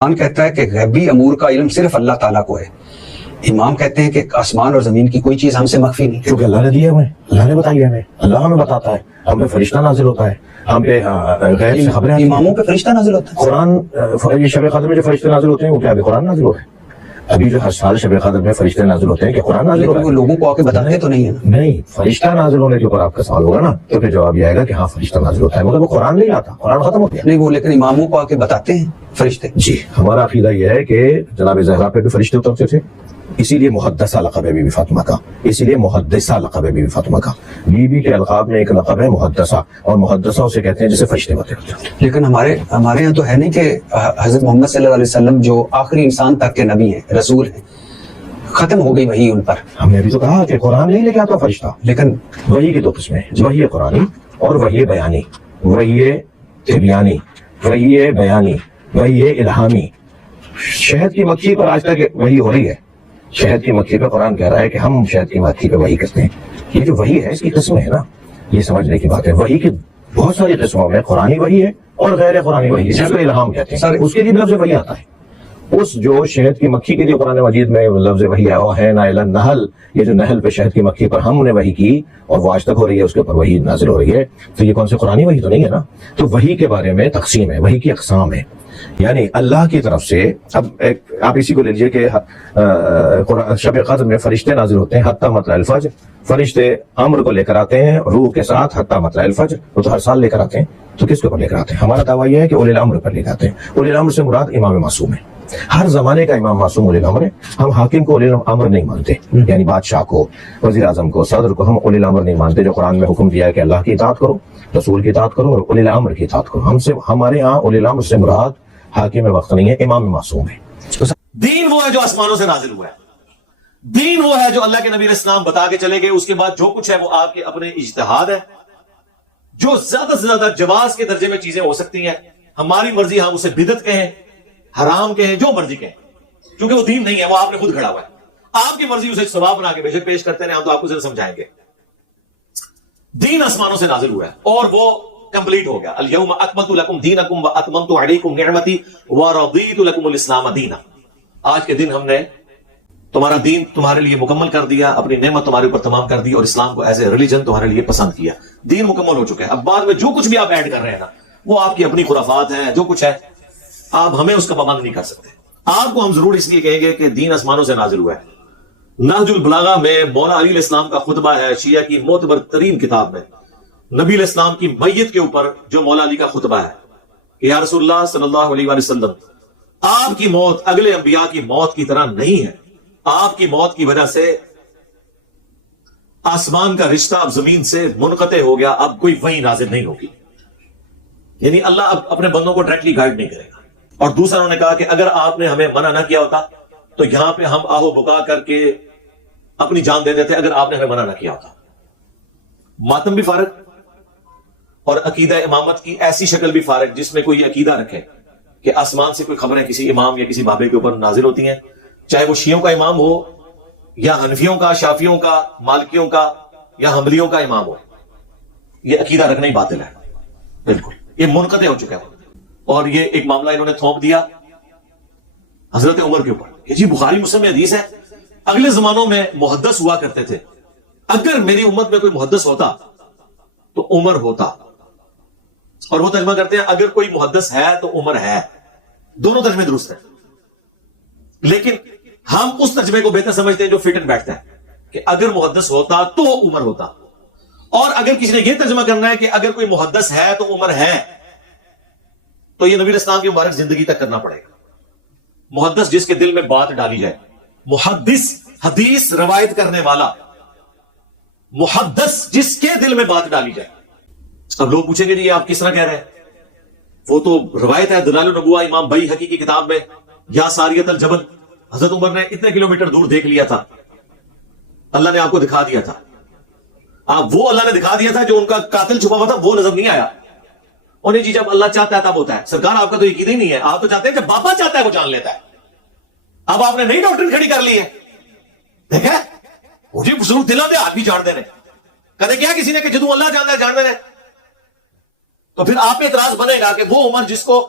قرآن کہتا ہے کہ غیبی امور کا علم صرف اللہ تعالیٰ کو ہے. امام کہتے ہیں کہ آسمان اور زمین کی کوئی چیز ہم سے مخفی نہیں. کیونکہ اللہ نے دیا ہمیں، اللہ نے بتایا ہمیں، اللہ ہمیں بتاتا ہے، ہم پہ فرشتہ نازل ہوتا ہے، ہم پہ غیب سے خبریں. اماموں پہ فرشتہ نازل ہوتا ہے. قرآن یہ شب قدر میں جو فرشتے نازل ہوتے ہیں وہ کیا ابھی قرآن نازل ہوا ہے؟ ابھی جو ہر سال شب قدر میں فرشتے نازل ہوتے ہیں کہ قرآن نازل ہوتا ہے؟ وہ لوگوں کو آ کے بتاتے تو نہیں ہے. نہیں، فرشتہ نازل ہونے کے اوپر آپ کا سوال ہوگا نا تو پھر جواب یہ آئے گا کہ ہاں فرشتہ نازل ہوتا ہے، مگر وہ قرآن نہیں آتا، قرآن ختم ہو گیا. نہیں وہ لیکن اماموں کو آ کے بتاتے ہیں فرشتے. جی ہمارا عقیدہ یہ ہے کہ جناب زہرا پہ بھی فرشتے اترتے تھے، اسی لیے محدثہ لقب ہے بی بی فاطمہ کا، اسی لیے محدثہ لقب ہے بی بی فاطمہ کا. بی بی کے القاب میں ایک لقب ہے محدثہ، اور محدثہ اسے کہتے ہیں جسے فرشتے ہوتے ہیں. لیکن ہمارے یہاں تو ہے نہیں کہ حضرت محمد صلی اللہ علیہ وسلم جو آخری انسان تک کے نبی ہیں، رسول ہیں، ختم ہو گئی وحی ان پر. ہم نے ابھی تو کہا کہ قرآن نہیں لے کے آتا فرشتہ، لیکن وحی کی دو قسمیں ہیں، وحی قرآنی اور وحی بیانی، وحی طبیانی، وحی بیانی، وحی الہامی. شہد کی مکھی پر آج تک وحی ہو رہی ہے، شہد کی مکھی پہ قرآن کہہ رہا ہے کہ ہم شہد کی مکھی پہ وحی کرتے ہیں. یہ جو وحی ہے اس کی قسمیں ہیں نا، یہ سمجھنے کی بات ہے. وحی کی بہت ساری قسموں میں قرآنی وحی ہے اور غیر قرآنی وحی ہے، جس کو الہام کہتے ہیں. اس کے لیے لفظ وحی آتا ہے. اس جو شہد کی مکھی کے لیے قرآن مجید میں لفظ وحی ہے، اوحینا الی النحل، یہ جو نحل پہ شہد کی مکھی پر ہم نے وحی کی اور وہ آج تک ہو رہی ہے، اس کے اوپر وحی نازل ہو رہی ہے، تو یہ کون سے قرآنی وحی تو نہیں ہے نا. تو وحی کے بارے میں تقسیم ہے، وحی کی اقسام ہے. یعنی اللہ کی طرف سے، اب آپ اسی کو لے لیجئے کہ شب قدر میں فرشتے نازل ہوتے ہیں حتی مطلع الفجر. فرشتے امر کو لے کر آتے ہیں روح کے ساتھ حتی مطلع الفجر، وہ تو ہر سال لے کر آتے ہیں. تو کس کے اوپر لے کر آتے ہیں؟ ہمارا دعویٰ یہ ہے کہ اولی الامر پر لے کر آتے ہیں. اولی الامر سے مراد امام معصوم ہے، ہر زمانے کا امام معصوم اولی الامر ہے. ہم حاکم کو اولی الامر نہیں مانتے، یعنی بادشاہ کو، وزیر اعظم کو، صدر کو ہم اولی الامر نہیں مانتے. جو قرآن میں حکم دیا ہے کہ اللہ کی اطاعت کرو، رسول کی اطاعت کرو اور اولی الامر کی اطاعت کرو. ہمارے ہاں اولی الامر سے مراد حاکم وقت نہیں ہے، امام معصوم ہے. دین وہ ہے جو آسمانوں سے نازل ہوا ہے، دین وہ ہے جو اللہ کے نبی علیہ السلام بتا کے چلے گئے. اس کے بعد جو کچھ ہے وہ آپ کے اپنے اجتہاد ہے. جو زیادہ سے زیادہ جواز کے درجے میں چیزیں ہو سکتی ہیں، ہماری مرضی ہم اسے بدعت کہیں، حرام کہیں، جو مرضی کہیں، کیونکہ وہ دین نہیں ہے، وہ آپ نے خود کھڑا ہوا ہے. آپ کی مرضی اسے ثواب بنا کے بے شک پیش کرتے ہیں، ہم تو آپ کو ذرا سمجھائیں گے. دین آسمانوں سے نازل ہوا ہے اور وہ کمپلیٹ ہو گیا. الیوم اکملت لکم دینکم واتممت علیکم نعمتی ورضیت لکم الاسلام دینا. آج کے دن ہم نے تمہارا دین تمہارے لیے مکمل کر دیا، اپنی نعمت تمہارے اوپر تمام کر دی اور اسلام کو ایز اے ریلیجن تمہارے لیے پسند کیا. دین مکمل ہو چکا ہے. اب بعد میں جو کچھ بھی آپ ایڈ کر رہے ہیں نا، وہ آپ کی اپنی خرافات ہیں. جو کچھ ہے آپ ہمیں اس کا پابند نہیں کر سکتے. آپ کو ہم ضرور اس لیے کہیں گے کہ دین آسمانوں سے نازل ہوا ہے. نہج البلاغہ میں مولا علی علیہ السلام کا خطبہ ہے، شیعہ کی معتبر ترین کتاب میں، نبی علیہ السلام کی میت کے اوپر جو مولا علی کا خطبہ ہے کہ یا رسول اللہ صلی اللہ علیہ وآلہ وسلم، آپ کی موت اگلے انبیاء کی موت کی طرح نہیں ہے. آپ کی موت کی وجہ سے آسمان کا رشتہ اب زمین سے منقطع ہو گیا، اب کوئی وحی نازل نہیں ہوگی. یعنی اللہ اب اپنے بندوں کو ڈائریکٹلی گائیڈ نہیں کرے گا. اور دوسرا انہوں نے کہا کہ اگر آپ نے ہمیں منع نہ کیا ہوتا تو یہاں پہ ہم آہو بکا کر کے اپنی جان دے دیتے، اگر آپ نے ہمیں منع نہ کیا ہوتا. ماتم بھی فارغ اور عقیدہ امامت کی ایسی شکل بھی فارغ جس میں کوئی عقیدہ رکھے کہ آسمان سے کوئی خبریں کسی امام یا کسی بابے کے اوپر نازل ہوتی ہیں، چاہے وہ شیعوں کا امام ہو یا حنفیوں کا، شافیوں کا، مالکیوں کا یا حنبلیوں کا امام ہو. یہ عقیدہ رکھنا ہی باطل ہے، بالکل یہ منقطع ہو چکا ہے. اور یہ ایک معاملہ انہوں نے تھوپ دیا حضرت عمر کے اوپر کہ جی بخاری مسلم میں حدیث ہے اگلے زمانوں میں محدث ہوا کرتے تھے، اگر میری امت میں کوئی محدث ہوتا تو عمر ہوتا. اور وہ ترجمہ کرتے ہیں اگر کوئی محدث ہے تو عمر ہے. دونوں ترجمے درست ہیں، لیکن ہم اس ترجمے کو بہتر سمجھتے ہیں جو فٹ اینڈ بیٹھتا ہے کہ اگر محدث ہوتا تو عمر ہوتا. اور اگر کسی نے یہ ترجمہ کرنا ہے کہ اگر کوئی محدث ہے تو عمر ہے، تو یہ نبی اسلام کی مبارک زندگی تک کرنا پڑے گا. محدث جس کے دل میں بات ڈالی جائے، محدث حدیث روایت کرنے والا، محدث جس کے دل میں بات ڈالی جائے. اب لوگ پوچھیں گے جی آپ کس طرح کہہ رہے ہیں؟ وہ تو روایت ہے دلال النبوہ امام بیہقی کی کتاب میں، یا ساریت الجبل، حضرت عمر نے اتنے کلومیٹر دور دیکھ لیا تھا، اللہ نے آپ کو دکھا دیا تھا. وہ اللہ نے دکھا دیا تھا جو ان کا قاتل چھپا ہوا تھا وہ نظر نہیں آیا. انہیں جی جب اللہ چاہتا ہے تب ہوتا ہے. سرکار آپ کا تو یقین ہی نہیں ہے، آپ تو چاہتے ہیں کہ بابا چاہتا ہے وہ جان لیتا ہے. اب آپ نے نئی ڈاکٹر کھڑی کر لی ہے، دیکھیں مجھے ضرور دلا دے آپ بھی جان دینے. کہتے کیا کسی نے کہ جدوں اللہ جانتا ہے جان دینے. تو پھر آپ پہ اعتراض بنے گا کہ وہ عمر جس کو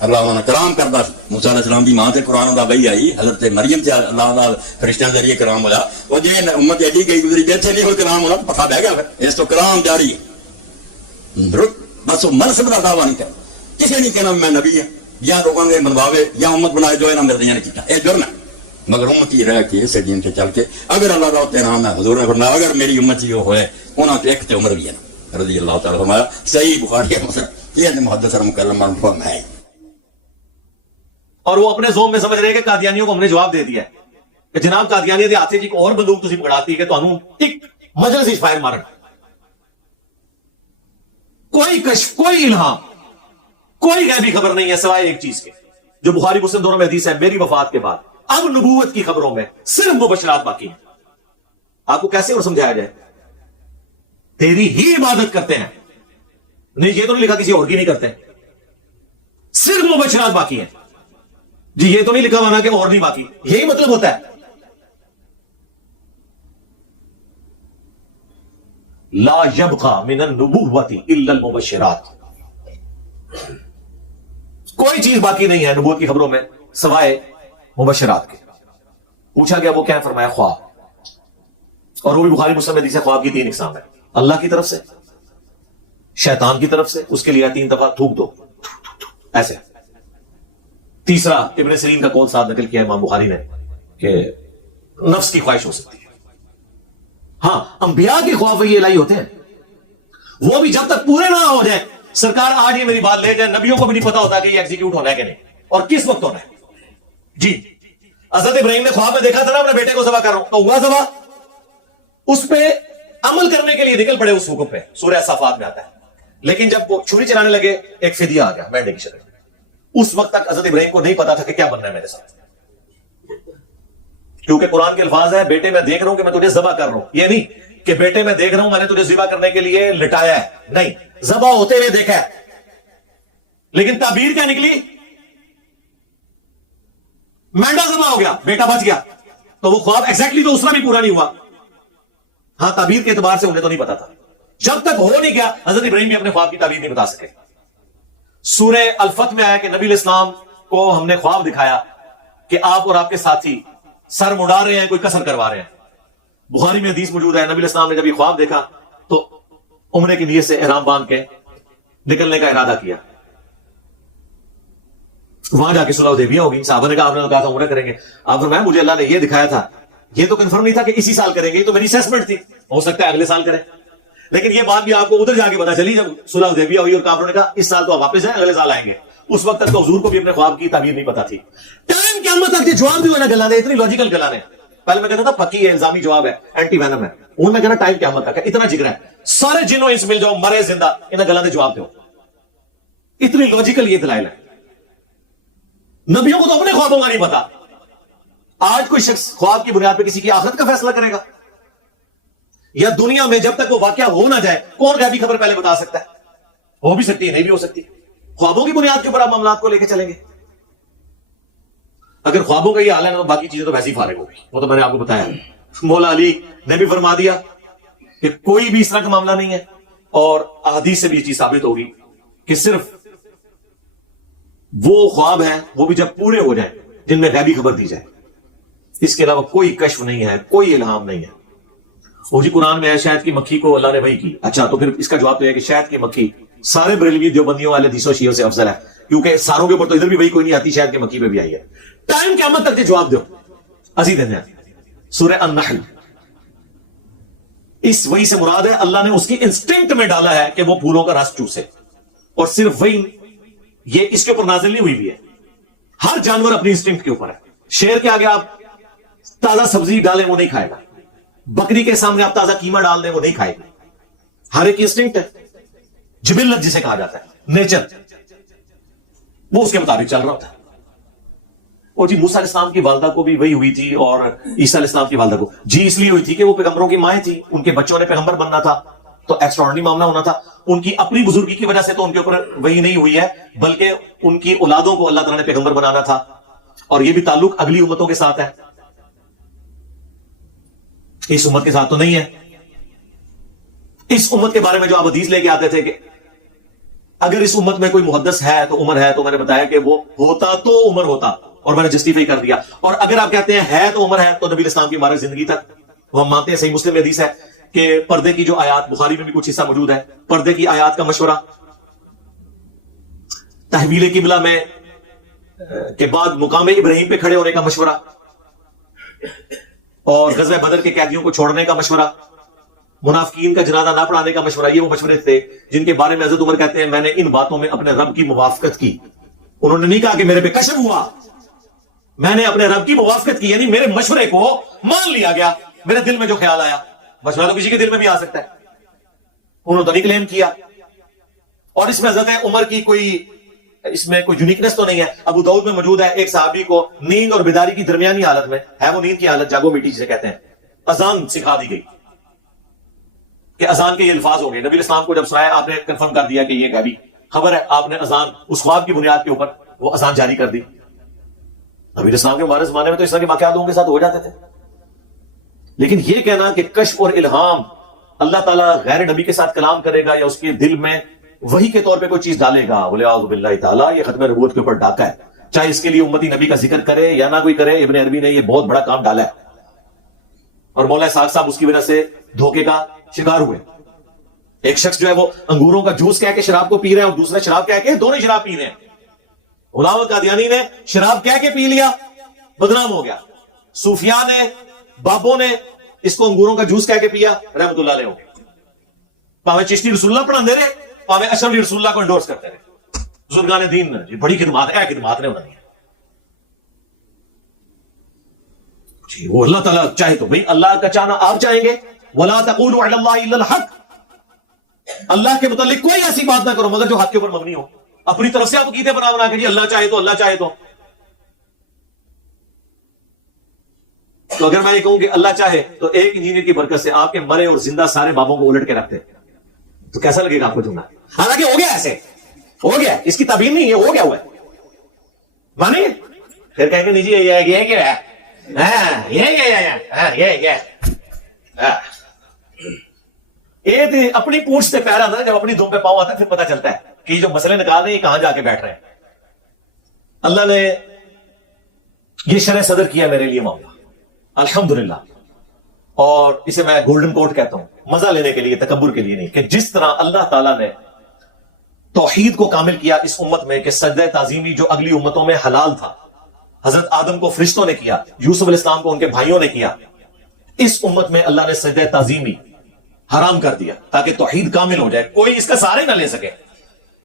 اللہ نے کلام کرتا موسیٰ علیہ السلام دی ماں تے قرآن دا وحی آئی حضرت مریم تے اللہ دا فرشتیاں ذریعے کلام ہویا وہ جے امت ایڈی گئی گزری جیسے نہیں ہوئی کلام ہونا پتہ بہ گیا اس تو کلام جاری بس وہ منصب دا دعویٰ نہیں کرنا کسی نہیں کہنا میں نبی ہوں یا لوگوں نے منواوے یا امت بنائے جو انہاں مرضیاں نے کیتا اے جرم ہے مگر امتی رہ کے اس دین تے چل کے اگر اللہ دا احترام ہے حضور نے فرمایا اگر میری امت یہ ہوئے انہاں تے ایک تے عمر بھی ہے نا رضی اللہ تعالی فرمایا صحیح بخاری ہے مسلم یہ محدث اور مکلم مرفوع ہے اور وہ اپنے زوم میں سمجھ رہے ہیں کہ قادیانیوں کو ہم نے جواب دے دیا ہے کہ جناب قادیانی دے ہاتھ جی کو اور بندوق تسی پکڑاتی ہے کہ تانوں ایک مجلس ہی فائر مارن کوئی کشف کوئی الہام کوئی غیبی خبر نہیں ہے سوائے ایک چیز کے جو بخاری مسلم دونوں میں حدیث ہے میری وفات کے بعد اب نبوت کی خبروں میں صرف مبشرات باقی ہیں آپ کو کیسے اور سمجھایا جائے تیری ہی عبادت کرتے ہیں نہیں یہ تو نہیں لکھا کسی اور کی نہیں کرتے صرف مبشرات باقی ہیں جی یہ تو نہیں لکھا ہوا نا کہ اور نہیں باقی یہی مطلب ہوتا ہے لا یبقى من النبوۃ الا المبشرات کوئی چیز باقی نہیں ہے نبوت کی خبروں میں سوائے مبشرات کے پوچھا گیا وہ کیا ہے فرمایا خواب اور وہ بھی بخاری مسلم حدیث ہے خواب کی 3 اقسام ہے اللہ کی طرف سے شیطان کی طرف سے اس کے لیے 3 دفعہ تھوک دو ایسے تیسرا ابن سیرین کا قول ساتھ نقل کیا امام بخاری نے کہ نفس کی خواہش ہو سکتی ہے ہاں انبیاء کے خواب وہی الہی ہوتے ہیں وہ بھی جب تک پورے نہ ہو جائیں سرکار آج یہ میری بات لے جائے نبیوں کو بھی نہیں پتا ہوتا کہ یہ ایگزیکیوٹ ہونا ہے کہ نہیں اور کس وقت ہونا ہے جی حضرت ابراہیم نے خواب میں دیکھا تھا نا اپنے بیٹے کو ذبح کر رہا ہوں تو ہوا ذبح اس پہ عمل کرنے کے لیے نکل پڑے اس حکم پہ سورہ صافات میں آتا ہے لیکن جب وہ چھری چلانے لگے ایک فدیہ آ گیا مینڈے کی شکل اس وقت تک حضرت ابراہیم کو نہیں پتا تھا کہ کیا بننا ہے میرے ساتھ کیونکہ قرآن کے الفاظ ہے بیٹے میں دیکھ رہا ہوں کہ میں تجھے ذبح کر رہا ہوں یہ نہیں کہ بیٹے میں دیکھ رہا ہوں میں نے تجھے ذبح کرنے کے لیے لٹایا ہے نہیں ذبح ہوتے ہوئے دیکھا ہے لیکن تعبیر کیا نکلی مینڈا ذبح ہو گیا بیٹا بچ گیا تو وہ خواب ایگزیکٹلی تو اسرا بھی پورا نہیں ہوا ہاں تعبیر کے اعتبار سے انہیں تو نہیں پتا تھا جب تک ہو نہیں گیا حضرت ابراہیم بھی اپنے خواب کی تعبیر نہیں بتا سکے سورہ الفتح میں آیا کہ نبی علیہ السلام کو ہم نے خواب دکھایا کہ آپ اور آپ کے ساتھی سر مڑا رہے ہیں کوئی کسر کروا رہے ہیں بخاری میں حدیث موجود ہے نبی علیہ السلام نے جب یہ خواب دیکھا تو عمرے کی نیت سے احرام باندھ کے نکلنے کا ارادہ کیا وہاں جا کے صلح حدیبیہ ہوگی صحابہ نے کہا آپ نے کہا تھا عمرہ کریں گے آپ فرمایا مجھے اللہ نے یہ دکھایا تھا یہ تو کنفرم نہیں تھا کہ اسی سال کریں گے یہ تو میری اسیسمنٹ تھی ہو سکتا ہے اگلے سال کریں لیکن یہ بات بھی آپ کو ادھر جا کے پتا چلی جب صلح حدیبیہ ہوئی اور کافروں نے کہا اس سال تو آپ واپس جائیں اگلے سال آئیں گے اس وقت تک تو حضور کو بھی اپنے خواب کی تعبیر نہیں پتا تھی ٹائم قیامت تک جواب بھی ہونا گلانے اتنی لاجیکل گلانے پہلے میں کہتا تھا پکی ہے الزامی جواب ہے اینٹی وینم ہے ان میں کہنا ٹائم قیامت تک ہے اتنا جگر ہے سارے جنوں انس مل جاؤ مرے زندہ انہیں گلانے جواب دو اتنی لاجیکل یہ دلائل ہے نبیوں کو تو اپنے خوابوں کا نہیں پتا آج کوئی شخص خواب کی بنیاد پہ کسی کی آخرت کا فیصلہ کرے گا یا دنیا میں جب تک وہ واقعہ ہو نہ جائے کون غیبی خبر پہلے بتا سکتا ہے ہو بھی سکتی ہے نہیں بھی ہو سکتی خوابوں کی بنیاد کے اوپر آپ معاملات کو لے کے چلیں گے اگر خوابوں کا یہ حال ہے تو باقی چیزیں تو ویسے ہی فارغ ہوگی وہ تو میں نے آپ کو بتایا مولا علی نے بھی فرما دیا کہ کوئی بھی اس طرح کا معاملہ نہیں ہے اور احادیث سے بھی یہ چیز ثابت ہوگی کہ صرف وہ خواب ہیں وہ بھی جب پورے ہو جائیں جن میں غیبی خبر دی جائے اس کے علاوہ کوئی کشف نہیں ہے کوئی الہام نہیں ہے وہ جی قرآن میں ہے شہد کی مکھی کو اللہ نے وحی کی اچھا تو پھر اس کا جواب تو ہے کہ شہد کی مکھی سارے بریلوی دیوبندیوں والے حدیث و شیعوں سے افضل ہے کیونکہ ساروں کے اوپر تو ادھر بھی وہی کوئی نہیں آتی شہد کی مکھی پہ بھی آئی ہے ٹائم قیامت تک جواب دو عزیز ہیں سورہ النحل اس وحی سے مراد ہے اللہ نے اس کی انسٹنکٹ میں ڈالا ہے کہ وہ پھولوں کا رس چوسے اور صرف وہی یہ اس کے اوپر نازل نہیں ہوئی بھی ہے ہر جانور اپنی انسٹنکٹ کے اوپر ہے شیر کے آگے آپ تازہ سبزی ڈالیں وہ نہیں کھائے گا بکری کے سامنے آپ تازہ قیمہ ڈال دیں وہ نہیں کھائے گا ہر ایک انسٹنکٹ ہے جبلت جسے کہا جاتا ہے نیچر وہ اس کے مطابق چل رہا ہوتا ہے اور جی موسیٰ علیہ السلام کی والدہ کو بھی وہی ہوئی تھی اور عیسیٰ علیہ السلام کی والدہ کو جی اس لیے ہوئی تھی کہ وہ پیغمبروں کی مائیں تھی ان کے بچوں نے پیغمبر بننا تھا تو ایکسٹراڈنری معاملہ ہونا تھا ان کی اپنی بزرگی کی وجہ سے تو ان کے اوپر وہی نہیں ہوئی ہے بلکہ ان کی اولادوں کو اللہ تعالیٰ نے پیغمبر بنانا تھا اور یہ بھی تعلق اگلی امتوں کے ساتھ ہے اس امت کے ساتھ تو نہیں ہے اس امت کے بارے میں جو آپ حدیث لے کے آتے تھے کہ اگر اس امت میں کوئی محدث ہے تو عمر ہے, تو میں نے بتایا کہ وہ ہوتا تو عمر ہوتا, اور میں نے جسٹیفائی کر دیا. اور اگر آپ کہتے ہیں ہے تو عمر ہے, تو نبی اسلام کی ہماری زندگی تک وہ ہم مانتے ہیں. صحیح مسلم میں حدیث ہے کہ پردے کی جو آیات, بخاری میں بھی کچھ حصہ موجود ہے, پردے کی آیات کا مشورہ, تحویل قبلہ میں کے بعد مقام ابراہیم پہ کھڑے ہونے کا مشورہ, اور غزوہ بدر کے قیدیوں کو چھوڑنے کا مشورہ, منافقین کا جنازہ نہ پڑھانے کا مشورہ. یہ وہ مشورے تھے جن کے بارے میں حضرت عمر کہتے ہیں میں نے ان باتوں میں اپنے رب کی موافقت کی. انہوں نے نہیں کہا کہ میرے پہ کشف ہوا, میں نے اپنے رب کی موافقت کی, یعنی میرے مشورے کو مان لیا گیا. میرے دل میں جو خیال آیا, مشورہ تو کسی کے دل میں بھی آ سکتا ہے, انہوں نے تو نہیں کلیم کیا. اور اس میں حضرت عمر کی کوئی اس میں کوئی یونیکنس تو نہیں ہے. ابو داؤد میں موجود ہے ایک صحابی کو نیند اور بیداری کی درمیانی حالت میں ہے, وہ نیند کی حالت جاگو میٹی جسے کہتے ہیں, اذان سکھا دی گئی کہ اذان کے یہ الفاظ ہوں گے. نبی اسلام کو جب سنایا آپ نے کنفرم کر دیا کہ یہ غیبی خبر ہے, آپ نے اذان اس خواب کی بنیاد کے اوپر وہ اذان جاری کر دی. نبی اسلام کے ہمارے زمانے میں تو اس طرح کے واقعات لوگوں کے ساتھ ہو جاتے تھے, لیکن یہ کہنا کہ کشف اور الہام اللہ تعالیٰ غیر نبی کے ساتھ کلام کرے گا یا اس کے دل میں وحی کے طور پہ کوئی چیز ڈالے گا, بولے اعوذ باللہ تعالیٰ, یہ ختم نبوت کے اوپر ڈاکہ ہے. چاہے اس کے لیے امتی نبی کا ذکر کرے یا نہ کوئی کرے, ابن عربی نے یہ بہت بڑا کام ڈالا ہے, اور مولا اسحاق صاحب اس کی وجہ سے دھوکے کا شکار ہوئے. ایک شخص جو ہے وہ انگوروں کا جوس کہہ کے شراب کو پی رہے ہیں, اور دوسرا شراب کہہ کے دونوں شراب پی رہے ہیں. غلام قادیانی نے شراب کہہ کے پی لیا, بدنام ہو گیا. صوفیاء نے, بابوں نے اس کو انگوروں کا جوس کہہ کے پیا, رحمت اللہ علیہ. پاوے چشتی رسول اللہ پڑھاندے رہے, پاوے اشرف رسول اللہ کو انڈورس کرتے رہے. بزرگان دین نے بڑی خدمات ہے, خدمات نے انہوں نے جی, وہ اللہ تعالیٰ چاہے تو بھئی اللہ کا چاہنا آپ چاہیں گے. وَلَا تَقُولُوا عَلَى اللَّهِ إِلَّا الْحَقِّ, اللہ کے متعلق کوئی ایسی بات نہ کرو مگر جو حق کے اوپر مبنی ہو. اپنی طرف سے آپ عقیدے بنا بنا کے جی اللہ چاہے تو, اللہ چاہے تو اگر میں یہ کہوں کہ اللہ چاہے تو ایک انجینئر کی برکت سے آپ کے مرے اور زندہ سارے بابوں کو الٹ کے رکھتے تو کیسا لگے گا آپ کو جملہ؟ حالانکہ ہو گیا, ایسے ہو گیا, اس کی تعبیر نہیں ہے, ہو گیا ہوا ہے. مانیں گے پھر کہیں گے نہیں جی یہ کیا ہے, یہ اپنی پونچھ سے پیر آتا ہے, جب اپنی دم پہ پاؤں آتا ہے پھر پتا چلتا ہے کہ یہ جو مسئلے نکال رہے ہیں کہاں جا کے بیٹھ رہے ہیں. اللہ نے یہ شرح صدر کیا میرے لیے معاملہ الحمدللہ, اور اسے میں گولڈن کوٹ کہتا ہوں, مزہ لینے کے لیے, تکبر کے لیے نہیں, کہ جس طرح اللہ تعالیٰ نے توحید کو کامل کیا اس امت میں کہ سجدہ تعظیمی جو اگلی امتوں میں حلال تھا, حضرت آدم کو فرشتوں نے کیا, یوسف علیہ السلام کو ان کے بھائیوں نے کیا, اس امت میں اللہ نے سجدہ تعظیمی حرام کر دیا تاکہ توحید کامل ہو جائے, کوئی اس کا سہارے نہ لے سکے.